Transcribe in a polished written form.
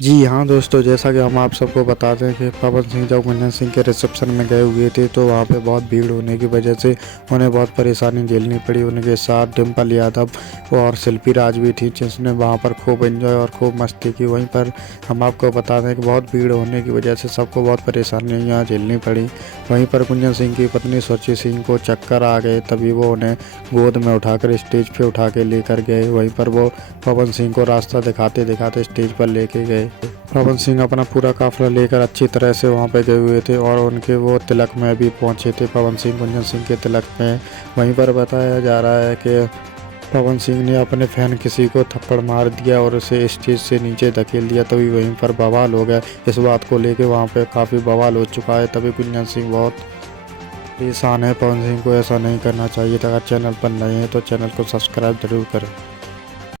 जी हाँ दोस्तों, जैसा कि हम आप सबको बता दें कि पवन सिंह जब गुंजन सिंह के रिसेप्शन में गए हुए थे तो वहाँ पे बहुत भीड़ होने की वजह से उन्हें बहुत परेशानी झेलनी पड़ी। उनके साथ डिम्पल यादव और शिल्पी राज भी थी, जिसने वहाँ पर खूब एंजॉय और खूब मस्ती की। वहीं पर हम आपको बता दें कि बहुत भीड़ होने की वजह से सबको बहुत परेशानियाँ झेलनी पड़ी। वहीं पर गुंजन सिंह की पत्नी सुचि सिंह को चक्कर आ गए, तभी वो उन्हें गोद में उठाकर स्टेज पे उठा के लेकर गए। वहीं पर वो पवन सिंह को रास्ता दिखाते दिखाते स्टेज पर लेके गए। पवन सिंह अपना पूरा काफिला लेकर अच्छी तरह से वहां पे गए हुए थे और उनके वो तिलक में भी पहुंचे थे, पवन सिंह गुंजन सिंह के तिलक में। वहीं पर बताया जा रहा है कि पवन सिंह ने अपने फैन किसी को थप्पड़ मार दिया और उसे स्टेज से नीचे धकेल दिया, तभी वहीं पर बवाल हो गया। इस बात को लेके वहाँ पे काफ़ी बवाल हो चुका है। तभी गुंजन सिंह बहुत परेशान है। पवन सिंह को ऐसा नहीं करना चाहिए था। अगर चैनल पर नए हैं तो चैनल को सब्सक्राइब जरूर करें।